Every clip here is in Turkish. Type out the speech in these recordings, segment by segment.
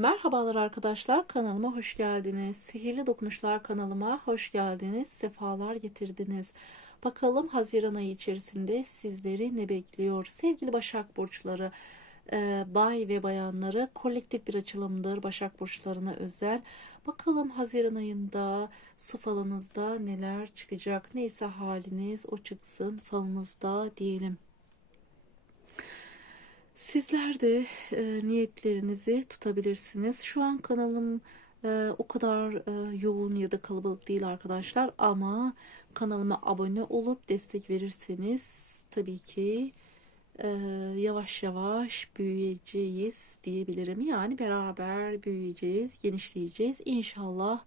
Merhabalar arkadaşlar kanalıma hoş geldiniz. Sihirli Dokunuşlar kanalıma hoş geldiniz. Sefalar getirdiniz. Bakalım Haziran ayı içerisinde sizleri ne bekliyor? Sevgili Başak Burçları, e, bay ve bayanları kolektif bir açılımdır. Başak Burçlarına özel. Bakalım Haziran ayında su falınızda neler çıkacak? Neyse haliniz o çıksın falınızda diyelim. Sizler de e, niyetlerinizi tutabilirsiniz. Şu an kanalım e, o kadar e, yoğun ya da kalabalık değil arkadaşlar ama kanalıma abone olup destek verirseniz tabii ki e, yavaş yavaş büyüyeceğiz diyebilirim. Yani beraber büyüyeceğiz, genişleyeceğiz. İnşallah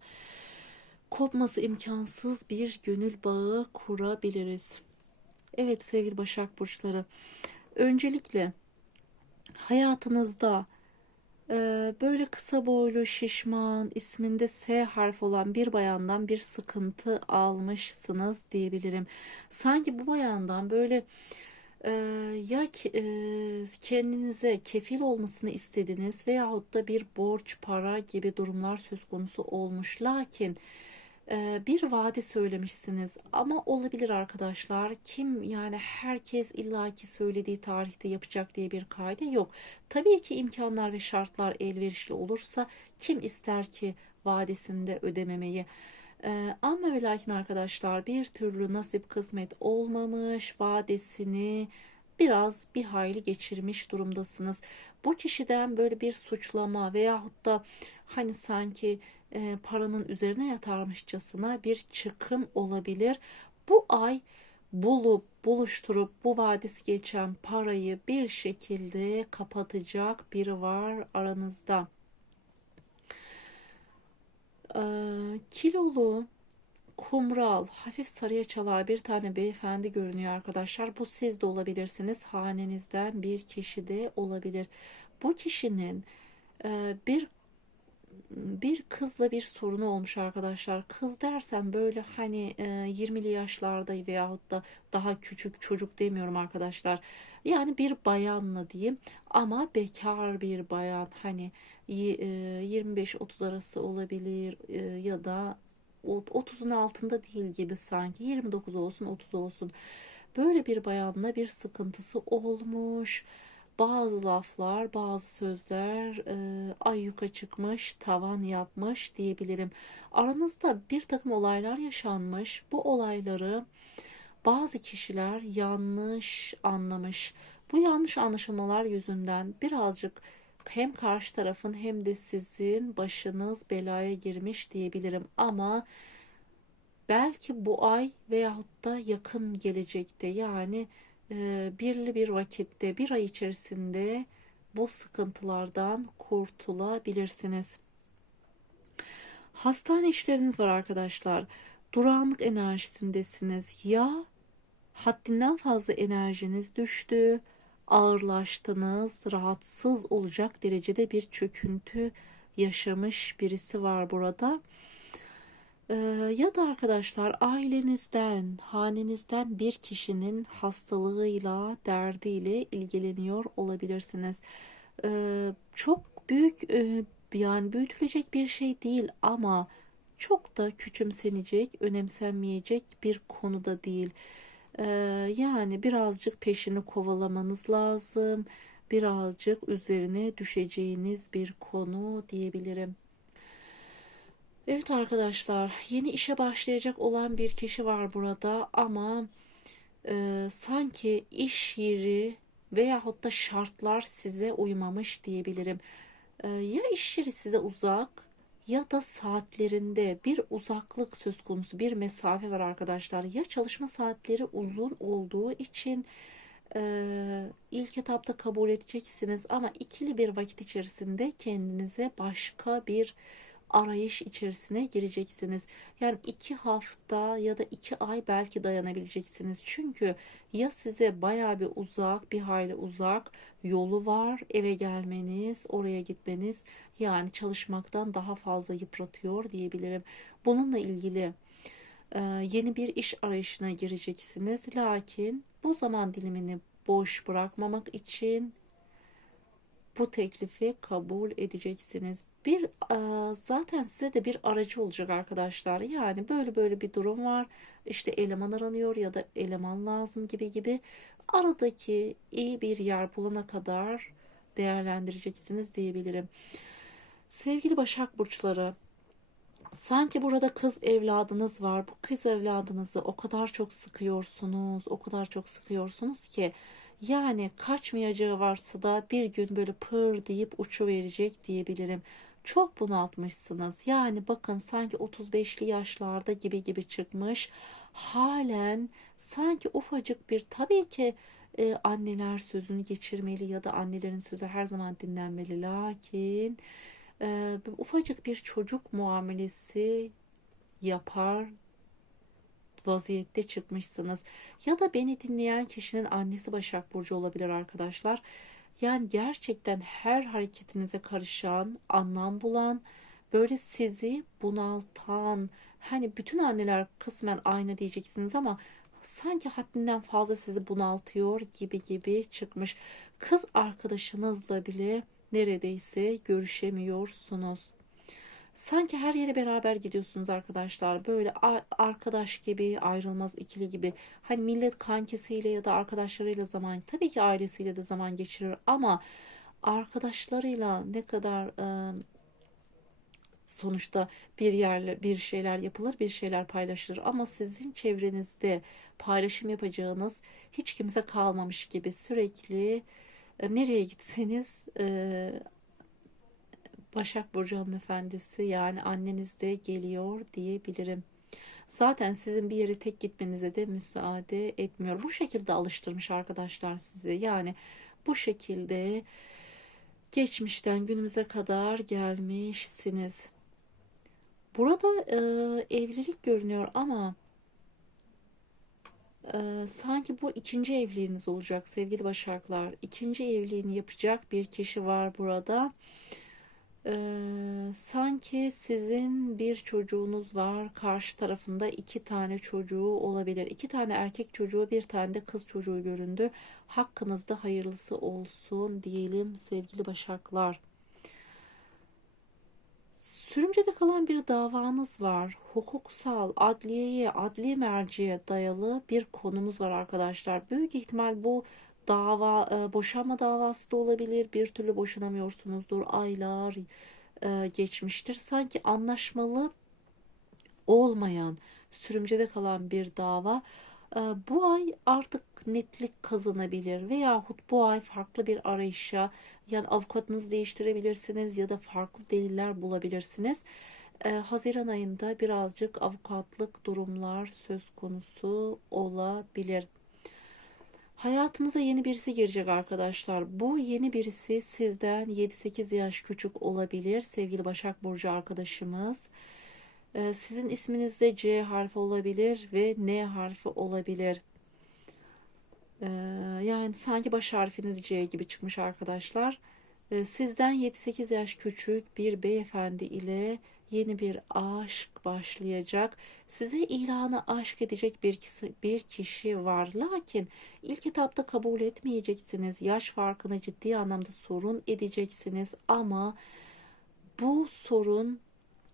kopması imkansız bir gönül bağı kurabiliriz. Evet sevgili Başak Burçları. Öncelikle hayatınızda e, böyle kısa boylu, şişman, isminde S harf olan bir bayandan bir sıkıntı almışsınız diyebilirim. Sanki bu bayandan böyle e, ya e, kendinize kefil olmasını istediniz veyahut da bir borç, para gibi durumlar söz konusu olmuş. Lakin bir vade söylemişsiniz ama olabilir arkadaşlar. Kim yani herkes illaki söylediği tarihte yapacak diye bir kaide yok. Tabii ki imkanlar ve şartlar elverişli olursa kim ister ki vadesinde ödememeyi. Ee, ama ve lakin arkadaşlar bir türlü nasip kısmet olmamış vadesini biraz bir hayli geçirmiş durumdasınız. Bu kişiden böyle bir suçlama veyahut da hani sanki e, paranın üzerine yatarmışçasına bir çıkım olabilir. Bu ay bulup buluşturup bu vadisi geçen parayı bir şekilde kapatacak biri var aranızda. Ee, kilolu, kumral, hafif sarıya çalar bir tane beyefendi görünüyor arkadaşlar. Bu siz de olabilirsiniz. Hanenizden bir kişi de olabilir. Bu kişinin e, bir bir kızla bir sorunu olmuş arkadaşlar. Kız dersen böyle hani e, 20'li yaşlarda veyahut da daha küçük çocuk demiyorum arkadaşlar. Yani bir bayanla diyeyim ama bekar bir bayan hani e, 25-30 arası olabilir e, ya da 30'un altında değil gibi sanki 29 olsun 30 olsun. Böyle bir bayanla bir sıkıntısı olmuş bazı laflar, bazı sözler e, ayyuka çıkmış, tavan yapmış diyebilirim. Aranızda bir takım olaylar yaşanmış. Bu olayları bazı kişiler yanlış anlamış. Bu yanlış anlaşılmalar yüzünden birazcık hem karşı tarafın hem de sizin başınız belaya girmiş diyebilirim. Ama belki bu ay veyahut da yakın gelecekte yani birli bir vakitte bir ay içerisinde bu sıkıntılardan kurtulabilirsiniz. Hastane işleriniz var arkadaşlar. Durağanlık enerjisindesiniz. Ya haddinden fazla enerjiniz düştü, ağırlaştınız, rahatsız olacak derecede bir çöküntü yaşamış birisi var burada. Ee, ya da arkadaşlar ailenizden, hanenizden bir kişinin hastalığıyla, derdiyle ilgileniyor olabilirsiniz. Ee, çok büyük e, yani büyütülecek bir şey değil ama çok da küçümsenecek, önemsenmeyecek bir konuda değil. Ee, yani birazcık peşini kovalamanız lazım. Birazcık üzerine düşeceğiniz bir konu diyebilirim. Evet arkadaşlar yeni işe başlayacak olan bir kişi var burada ama e, sanki iş yeri veyahut da şartlar size uymamış diyebilirim. E, ya iş yeri size uzak ya da saatlerinde bir uzaklık söz konusu bir mesafe var arkadaşlar. Ya çalışma saatleri uzun olduğu için e, ilk etapta kabul edeceksiniz ama ikili bir vakit içerisinde kendinize başka bir arayış içerisine gireceksiniz. Yani iki hafta ya da iki ay belki dayanabileceksiniz. Çünkü ya size baya bir uzak, bir hayli uzak yolu var. Eve gelmeniz, oraya gitmeniz yani çalışmaktan daha fazla yıpratıyor diyebilirim. Bununla ilgili e, yeni bir iş arayışına gireceksiniz. Lakin bu zaman dilimini boş bırakmamak için bu teklifi kabul edeceksiniz. Bir e, zaten size de bir aracı olacak arkadaşlar. Yani böyle böyle bir durum var. İşte eleman aranıyor ya da eleman lazım gibi gibi. Aradaki iyi bir yer bulana kadar değerlendireceksiniz diyebilirim. Sevgili Başak Burçları, sanki burada kız evladınız var. Bu kız evladınızı o kadar çok sıkıyorsunuz, o kadar çok sıkıyorsunuz ki yani kaçmayacağı varsa da bir gün böyle pır deyip uçu verecek diyebilirim. Çok bunaltmışsınız. Yani bakın sanki 35'li yaşlarda gibi gibi çıkmış. Halen sanki ufacık bir tabii ki e, anneler sözünü geçirmeli ya da annelerin sözü her zaman dinlenmeli. Lakin e, ufacık bir çocuk muamelesi yapar vaziyette çıkmışsınız. Ya da beni dinleyen kişinin annesi Başak Burcu olabilir arkadaşlar. Yani gerçekten her hareketinize karışan, anlam bulan, böyle sizi bunaltan, hani bütün anneler kısmen aynı diyeceksiniz ama sanki haddinden fazla sizi bunaltıyor gibi gibi çıkmış. Kız arkadaşınızla bile neredeyse görüşemiyorsunuz. Sanki her yere beraber gidiyorsunuz arkadaşlar. Böyle arkadaş gibi, ayrılmaz ikili gibi. Hani millet kankisiyle ya da arkadaşlarıyla zaman, tabii ki ailesiyle de zaman geçirir ama arkadaşlarıyla ne kadar sonuçta bir yerle bir şeyler yapılır, bir şeyler paylaşılır ama sizin çevrenizde paylaşım yapacağınız hiç kimse kalmamış gibi sürekli nereye gitseniz Başak Burcu hanımefendisi yani anneniz de geliyor diyebilirim. Zaten sizin bir yere tek gitmenize de müsaade etmiyor. Bu şekilde alıştırmış arkadaşlar sizi. Yani bu şekilde geçmişten günümüze kadar gelmişsiniz. Burada e, evlilik görünüyor ama e, sanki bu ikinci evliliğiniz olacak sevgili Başaklar. İkinci evliliğini yapacak bir kişi var burada. Ee, sanki sizin bir çocuğunuz var. Karşı tarafında iki tane çocuğu olabilir. İki tane erkek çocuğu, bir tane de kız çocuğu göründü. Hakkınızda hayırlısı olsun diyelim sevgili başaklar. Sürümcede kalan bir davanız var. Hukuksal, adliyeye, adli merciye dayalı bir konumuz var arkadaşlar. Büyük ihtimal bu dava e, boşanma davası da olabilir. Bir türlü boşanamıyorsunuzdur. Aylar e, geçmiştir. Sanki anlaşmalı olmayan, sürümcede kalan bir dava e, bu ay artık netlik kazanabilir veyahut bu ay farklı bir arayışa yani avukatınızı değiştirebilirsiniz ya da farklı deliller bulabilirsiniz. Haziran ayında birazcık avukatlık durumlar söz konusu olabilir. Hayatınıza yeni birisi girecek arkadaşlar. Bu yeni birisi sizden 7-8 yaş küçük olabilir sevgili Başak Burcu arkadaşımız. Ee, sizin isminizde C harfi olabilir ve N harfi olabilir. Ee, yani sanki baş harfiniz C gibi çıkmış arkadaşlar. Ee, sizden 7-8 yaş küçük bir beyefendi ile yeni bir aşk başlayacak. Size ilanı aşk edecek bir kişi, bir kişi var. Lakin ilk etapta kabul etmeyeceksiniz. Yaş farkını ciddi anlamda sorun edeceksiniz ama bu sorun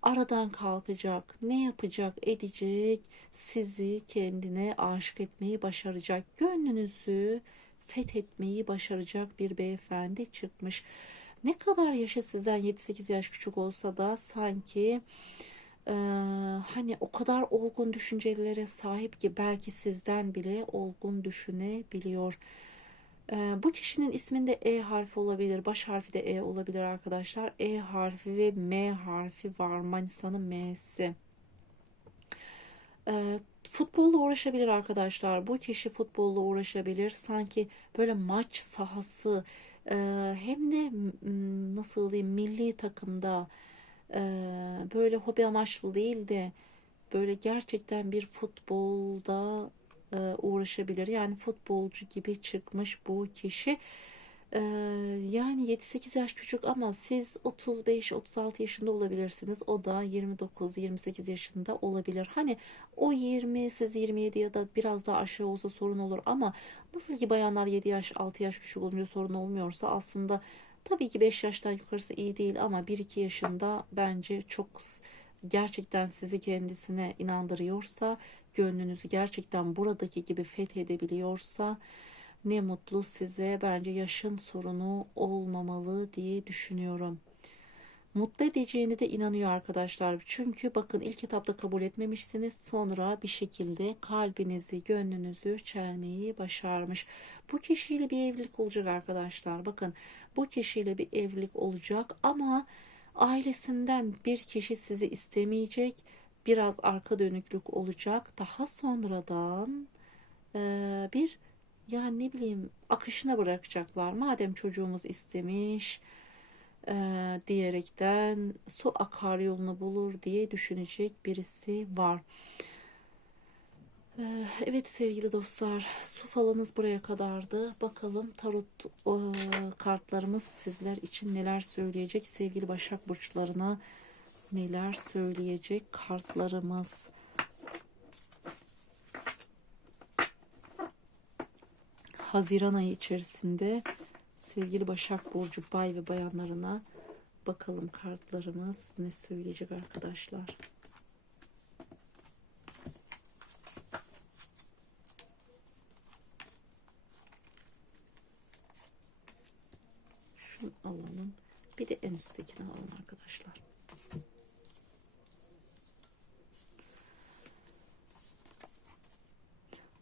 aradan kalkacak. Ne yapacak, edecek? Sizi kendine aşık etmeyi başaracak. Gönlünüzü fethetmeyi başaracak bir beyefendi çıkmış. Ne kadar yaşı sizden 7-8 yaş küçük olsa da sanki e, hani o kadar olgun düşüncelere sahip ki belki sizden bile olgun düşünebiliyor. E, bu kişinin isminde E harfi olabilir, baş harfi de E olabilir arkadaşlar. E harfi ve M harfi var. Manisa'nın M'si. E, futbolla uğraşabilir arkadaşlar. Bu kişi futbolla uğraşabilir. Sanki böyle maç sahası hem de nasıl diyeyim milli takımda böyle hobi amaçlı değil de böyle gerçekten bir futbolda uğraşabilir. Yani futbolcu gibi çıkmış bu kişi. Yani 7-8 yaş küçük ama siz 35-36 yaşında olabilirsiniz. O da 29-28 yaşında olabilir. Hani o 20, siz 27 ya da biraz daha aşağı olsa sorun olur ama nasıl ki bayanlar 7 yaş 6 yaş küçük olunca sorun olmuyorsa aslında Tabii ki 5 yaştan yukarısı iyi değil ama 1-2 yaşında bence çok gerçekten sizi kendisine inandırıyorsa, gönlünüzü gerçekten buradaki gibi fethedebiliyorsa ne mutlu size. Bence yaşın sorunu olmamalı diye düşünüyorum. Mutlu edeceğine de inanıyor arkadaşlar. Çünkü bakın ilk etapta kabul etmemişsiniz. Sonra bir şekilde kalbinizi, gönlünüzü çelmeyi başarmış. Bu kişiyle bir evlilik olacak arkadaşlar. Bakın bu kişiyle bir evlilik olacak ama ailesinden bir kişi sizi istemeyecek. Biraz arka dönüklük olacak. Daha sonradan e, bir yani ne bileyim akışına bırakacaklar. Madem çocuğumuz istemiş e, diyerekten su akar yolunu bulur diye düşünecek birisi var. E, evet sevgili dostlar su falanız buraya kadardı. Bakalım tarot e, kartlarımız sizler için neler söyleyecek sevgili Başak Burçlarına neler söyleyecek kartlarımız. Haziran ayı içerisinde sevgili Başak Burcu bay ve bayanlarına bakalım kartlarımız ne söyleyecek arkadaşlar. Şunu alalım. Bir de en üsttekini alalım arkadaşlar.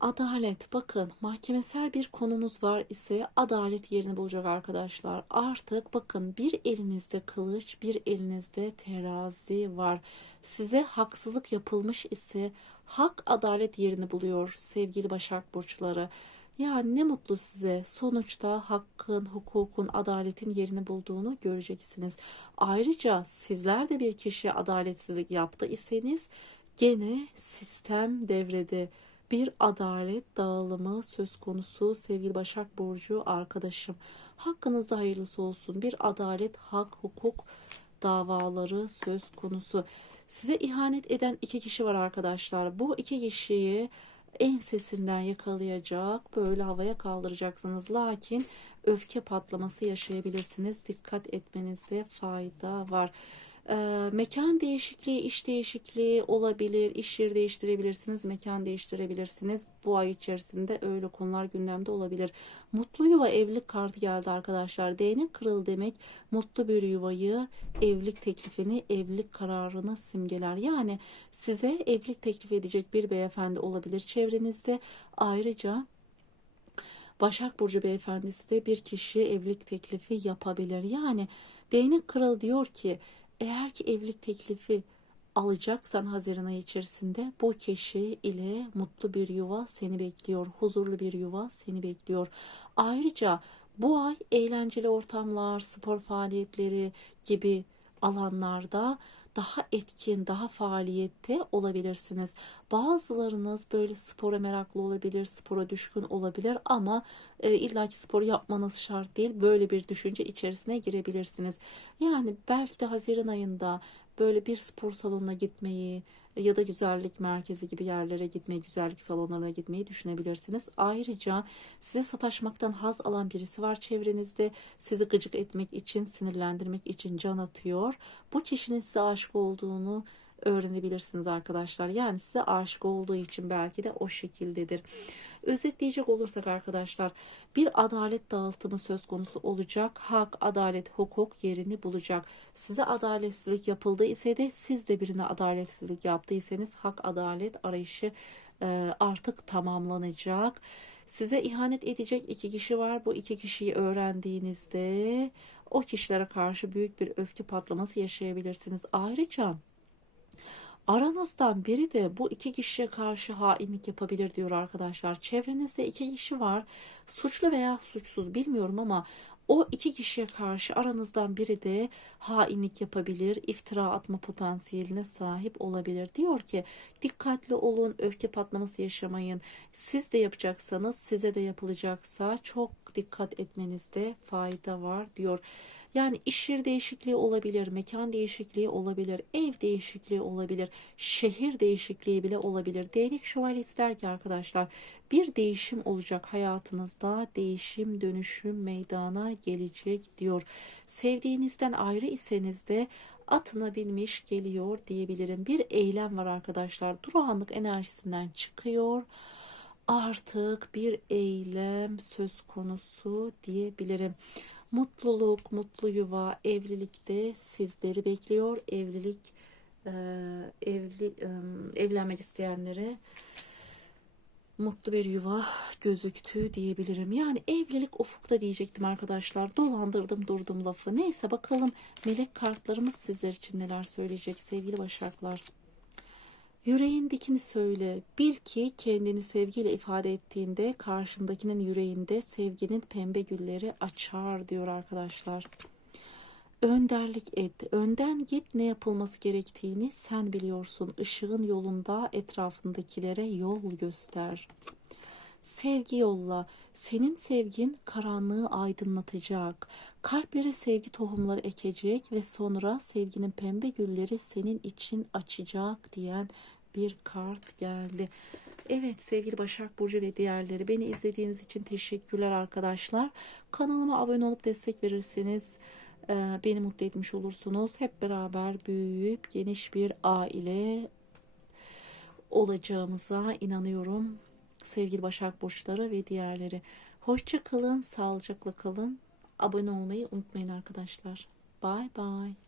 Adalet bakın mahkemesel bir konunuz var ise adalet yerini bulacak arkadaşlar. Artık bakın bir elinizde kılıç bir elinizde terazi var. Size haksızlık yapılmış ise hak adalet yerini buluyor sevgili Başak Burçları. Ya ne mutlu size. Sonuçta hakkın, hukukun, adaletin yerini bulduğunu göreceksiniz. Ayrıca sizler de bir kişiye adaletsizlik yaptı iseniz gene sistem devrede bir adalet dağılımı söz konusu sevgili Başak Burcu arkadaşım. Hakkınızda hayırlısı olsun. Bir adalet, hak, hukuk davaları söz konusu. Size ihanet eden iki kişi var arkadaşlar. Bu iki kişiyi ensesinden yakalayacak, böyle havaya kaldıracaksınız. Lakin öfke patlaması yaşayabilirsiniz. Dikkat etmenizde fayda var. E, mekan değişikliği, iş değişikliği olabilir. İş yeri değiştirebilirsiniz, mekan değiştirebilirsiniz. Bu ay içerisinde öyle konular gündemde olabilir. Mutlu yuva evlilik kartı geldi arkadaşlar. Değnek kırıl demek mutlu bir yuvayı, evlilik teklifini, evlilik kararını simgeler. Yani size evlilik teklif edecek bir beyefendi olabilir çevrenizde. Ayrıca Başak Burcu beyefendisi de bir kişiye evlilik teklifi yapabilir. Yani değnek kral diyor ki eğer ki evlilik teklifi alacaksan Haziran ayı içerisinde bu kişi ile mutlu bir yuva seni bekliyor. Huzurlu bir yuva seni bekliyor. Ayrıca bu ay eğlenceli ortamlar, spor faaliyetleri gibi alanlarda daha etkin, daha faaliyette olabilirsiniz. Bazılarınız böyle spora meraklı olabilir, spora düşkün olabilir ama e, illaki spor yapmanız şart değil. Böyle bir düşünce içerisine girebilirsiniz. Yani belki de Haziran ayında böyle bir spor salonuna gitmeyi, ya da güzellik merkezi gibi yerlere gitmeyi, güzellik salonlarına gitmeyi düşünebilirsiniz. Ayrıca size sataşmaktan haz alan birisi var çevrenizde. Sizi gıcık etmek için, sinirlendirmek için can atıyor. Bu kişinin size aşık olduğunu öğrenebilirsiniz arkadaşlar. Yani size aşık olduğu için belki de o şekildedir. Özetleyecek olursak arkadaşlar bir adalet dağıtımı söz konusu olacak. Hak, adalet, hukuk yerini bulacak. Size adaletsizlik yapıldı ise de siz de birine adaletsizlik yaptıysanız hak, adalet arayışı e, artık tamamlanacak. Size ihanet edecek iki kişi var. Bu iki kişiyi öğrendiğinizde o kişilere karşı büyük bir öfke patlaması yaşayabilirsiniz. Ayrıca Aranızdan biri de bu iki kişiye karşı hainlik yapabilir diyor arkadaşlar. Çevrenizde iki kişi var. Suçlu veya suçsuz bilmiyorum ama o iki kişiye karşı aranızdan biri de hainlik yapabilir, iftira atma potansiyeline sahip olabilir. Diyor ki dikkatli olun, öfke patlaması yaşamayın. Siz de yapacaksanız size de yapılacaksa çok dikkat etmenizde fayda var diyor. Yani iş yeri değişikliği olabilir, mekan değişikliği olabilir, ev değişikliği olabilir, şehir değişikliği bile olabilir. Değnek şövalye ister ki arkadaşlar bir değişim olacak hayatınızda, değişim, dönüşüm meydana gelecek diyor. Sevdiğinizden ayrı iseniz de atına binmiş geliyor diyebilirim. Bir eylem var arkadaşlar. Durağanlık enerjisinden çıkıyor. Artık bir eylem söz konusu diyebilirim. Mutluluk, mutlu yuva, evlilikte sizleri bekliyor. Evlilik, e, evli, e, evlenmek isteyenlere mutlu bir yuva gözüktü diyebilirim. Yani evlilik ufukta diyecektim arkadaşlar. Dolandırdım durdum lafı. Neyse bakalım melek kartlarımız sizler için neler söyleyecek sevgili başaklar. Yüreğindekini söyle. Bil ki kendini sevgiyle ifade ettiğinde karşındakinin yüreğinde sevginin pembe gülleri açar diyor arkadaşlar. Önderlik et. Önden git ne yapılması gerektiğini sen biliyorsun. Işığın yolunda etrafındakilere yol göster. Sevgi yolla. Senin sevgin karanlığı aydınlatacak. Kalplere sevgi tohumları ekecek ve sonra sevginin pembe gülleri senin için açacak diyen bir kart geldi. Evet sevgili Başak Burcu ve diğerleri beni izlediğiniz için teşekkürler arkadaşlar. Kanalıma abone olup destek verirseniz e, beni mutlu etmiş olursunuz. Hep beraber büyüyüp geniş bir aile olacağımıza inanıyorum. Sevgili Başak Burçları ve diğerleri. Hoşça kalın, sağlıcakla kalın. Abone olmayı unutmayın arkadaşlar. Bye bye.